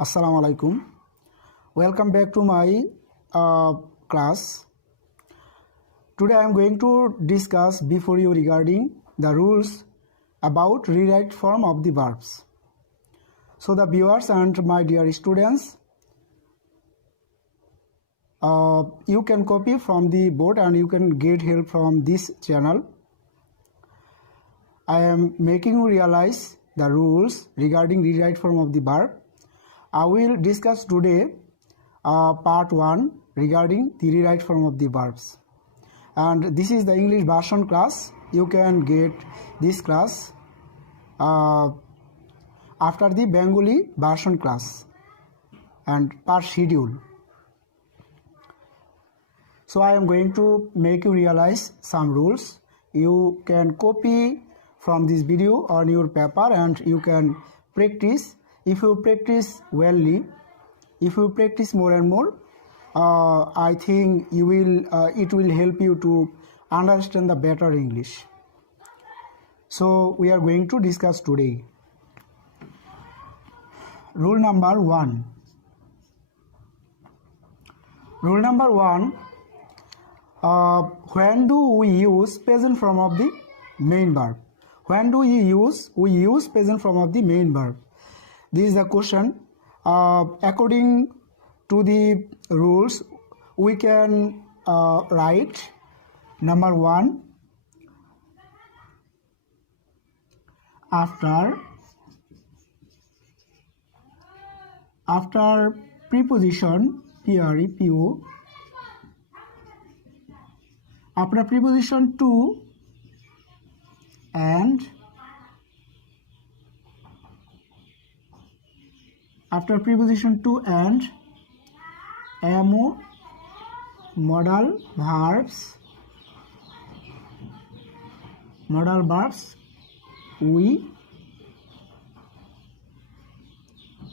Assalamu alaikum. Welcome back to my class. Today I am going to discuss before you regarding the rules about rewrite form of the verbs. So the viewers and my dear students, you can copy from the board and you can get help from this channel. I am making you realize the rules regarding rewrite form of the verb. I will discuss today part 1 regarding the rewrite form of the verbs. And this is the English version class. You can get this class after the Bengali version class and per schedule. So I am going to make you realize some rules. You can copy from this video on your paper and you can practice. If you practice wellly, if you practice more and more, I think you will. It will help you to understand the better English. So we are going to discuss today. Rule number 1. Rule number 1. When do we use present form of the main verb? When do we use present form of the main verb? This is the question. According to the rules, we can write number 1 after preposition PREPO, after preposition to and after preposition to and MO modal verbs we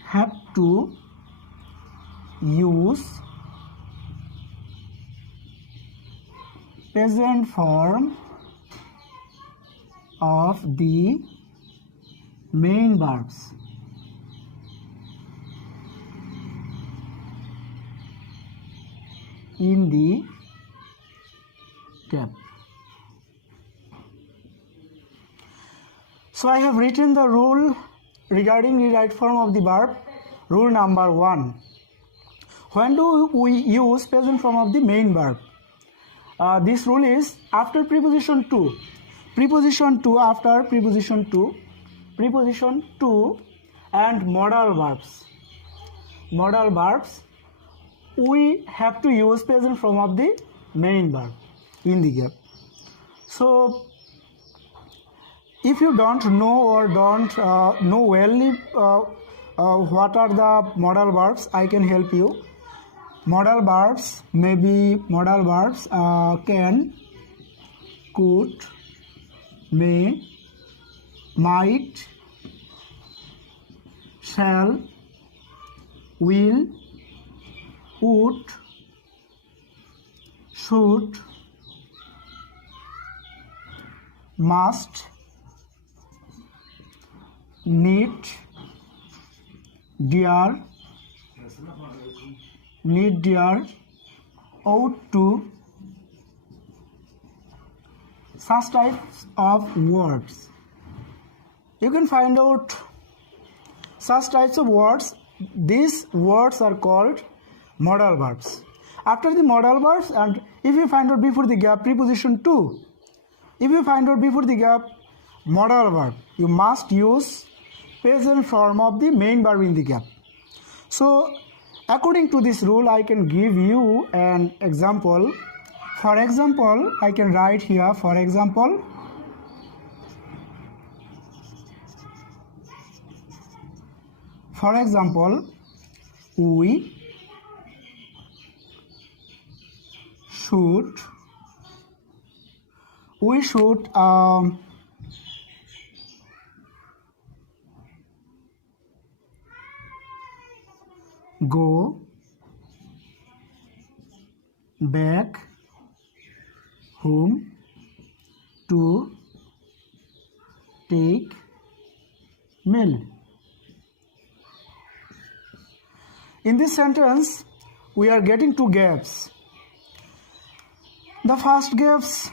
have to use present form of the main verbs. In the tab. So I have written the rule regarding rewrite form of the verb. Rule number 1. When do we use present form of the main verb? This rule is after preposition to. Preposition to, after preposition to and modal verbs. Modal verbs, we have to use present form of the main verb in the gap. So if you don't know or don't know well what are the modal verbs, I can help you. Modal verbs can, could, may, might, shall, will, would, should, must, need, dear, ought to, such types of words. You can find out such types of words. These words are called modal verbs. After the modal verbs, and if you find out before the gap preposition to, if you find out before the gap modal verb, you must use present form of the main verb in the gap. So according to this rule, I can give you an example. For example, I can write here, for example, we should go back home to take mail. In this sentence, we are getting two gaps. The first gaps,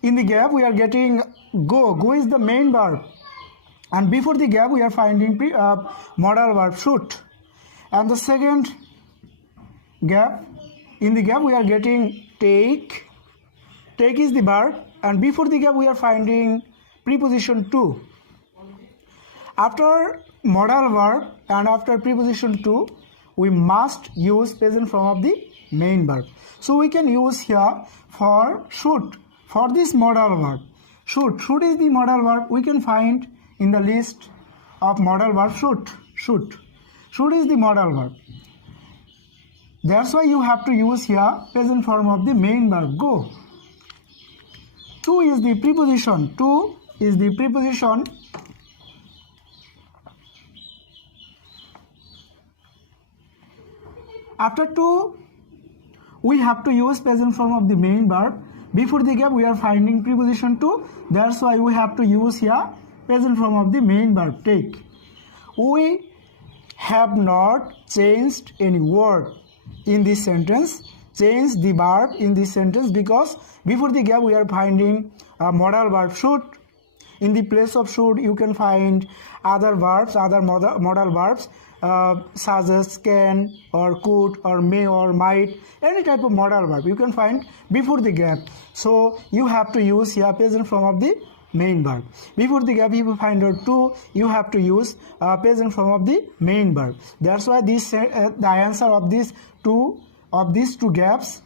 in the gap we are getting go. Go is the main verb, and before the gap we are finding modal verb should. And the second gap, in the gap we are getting take. Take is the verb, and before the gap we are finding preposition to. After modal verb and after preposition to, we must use present form of the main verb. So we can use here for should. For this modal verb, should is the modal verb. We can find in the list of modal verb should is the modal verb. That's why you have to use here present form of the main verb go. To is the preposition. To is the preposition. After to, we have to use present form of the main verb. Before the gap we are finding preposition to. That's why we have to use here present form of the main verb take. We have not changed any word in this sentence. Change the verb in this sentence because before the gap we are finding a modal verb should. In the place of should you can find other verbs, other modal verbs such as can or could or may or might, any type of modal verb you can find before the gap. So you have to use here present form of the main verb. Before the gap, if you find out to, you have to use present form of the main verb. That's why this the answer of these two gaps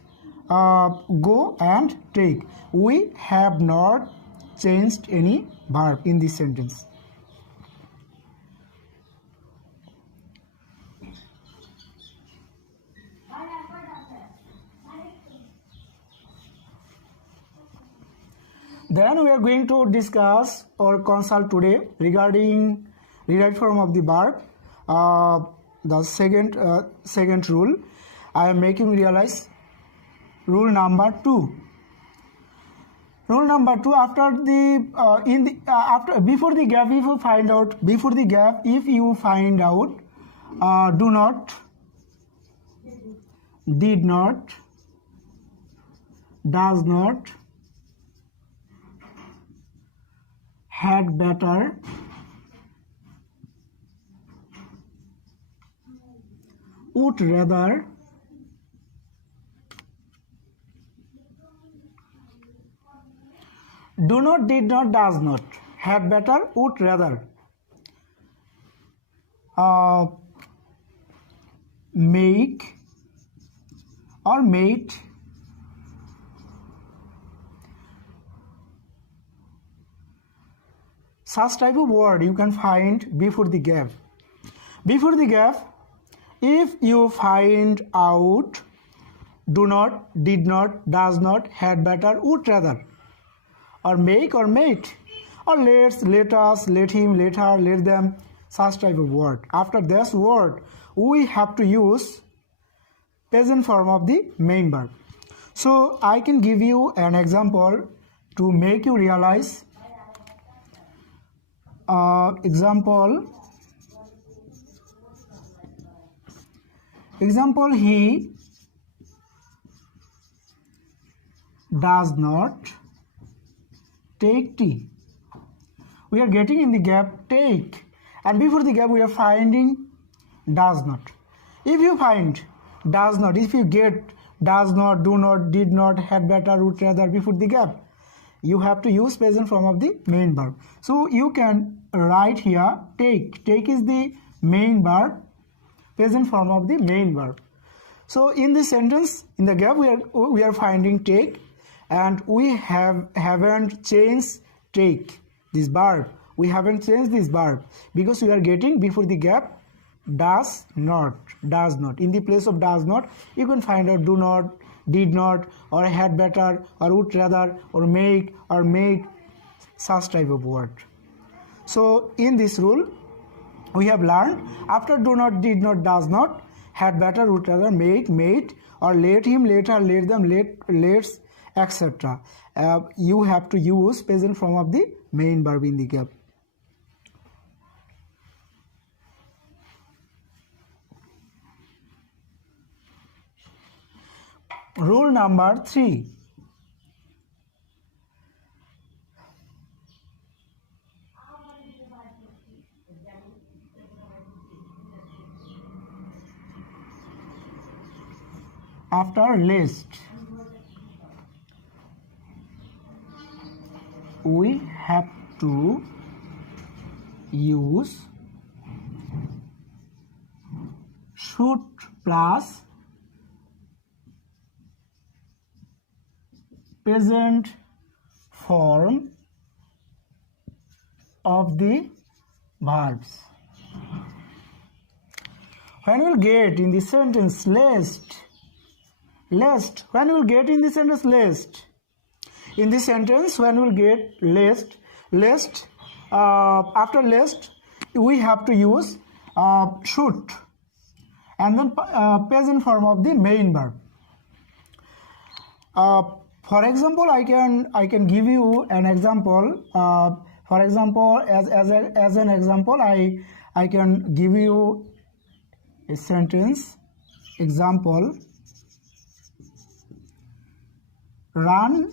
go and take. We have not changed any verb in this sentence. Then we are going to discuss or consult today regarding rewrite form of the verb. The second rule I am making realize. Rule number 2. Rule number 2. Before the gap, if you find out do not, did not, does not, had better, would rather, do not, did not, does not, had better, would rather, make or made, such type of word you can find before the gap. Before the gap, if you find out do not, did not, does not, had better, would rather, or make or made, or let us, let him, let her, let them, such type of word. After this word, we have to use present form of the main verb. So I can give you an example to make you realize. Example, he does not take tea. We are getting in the gap take, and before the gap we are finding does not. If you find does not, if you get does not, do not, did not, had better, would rather before the gap, you have to use present form of the main verb. So you can write here take. Take is the main verb, present form of the main verb. So in this sentence, in the gap we are finding take, and we haven't changed take, this verb. We haven't changed this verb because we are getting before the gap does not. In the place of does not, you can find out do not, did not, or had better, or would rather, or make, or made, such type of word. So in this rule we have learned after do not, did not, does not, had better, would rather, make, made, or let him, let her, let them, let's, etc. You have to use present form of the main verb in the gap. Rule number 3. After list, we have to use should plus present form of the verbs. When we'll get in the sentence list, when we'll get in the sentence list, in the sentence when we'll get list, after list we have to use should and then present form of the main verb. For example, I can give you an example. For example, as an example, I can give you a sentence example. Run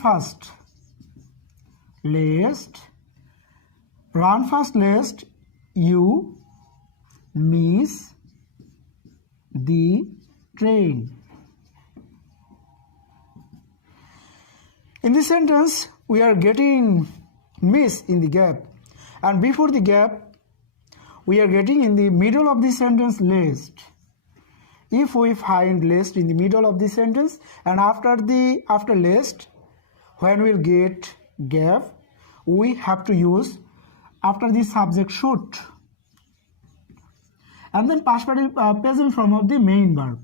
fast, lest you miss the train. In this sentence, we are getting miss in the gap, and before the gap, we are getting in the middle of the sentence lest. If we find lest in the middle of the sentence and after lest, when we'll get gap, we have to use after the subject should and then past present form of the main verb.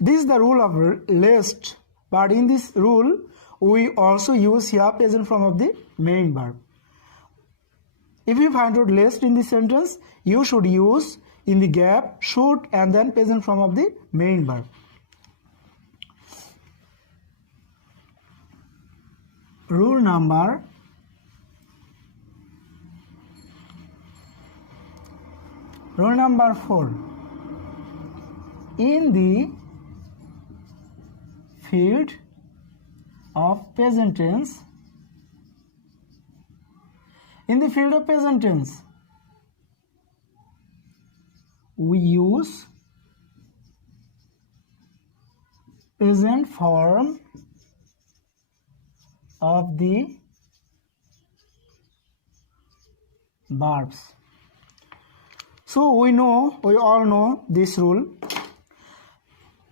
This is the rule of lest, but in this rule we also use here present form of the main verb. If you find out lest in the sentence, you should use in the gap should and then present form of the main verb. Rule number 4. In the field of present tense, we use present form of the verbs. So we all know this rule.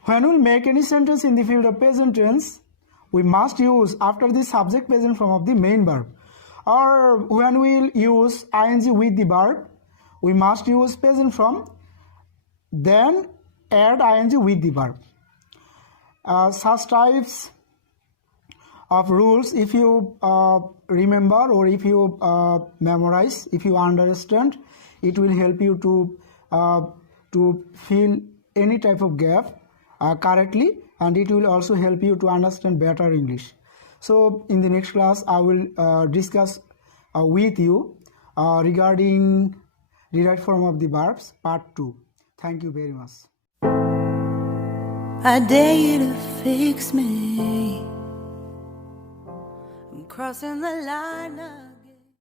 When we make any sentence in the field of present tense, we must use after the subject present form of the main verb. Or when we use ing with the verb, we must use present form, then add ing with the verb. Such types of rules, if you remember or if you memorize, if you understand, it will help you to fill any type of gap correctly, and it will also help you to understand better English. So in the next class, I will discuss with you regarding rewrite form of the verbs, part 2. Thank you very much. I dare you to fix me. I'm crossing the line now.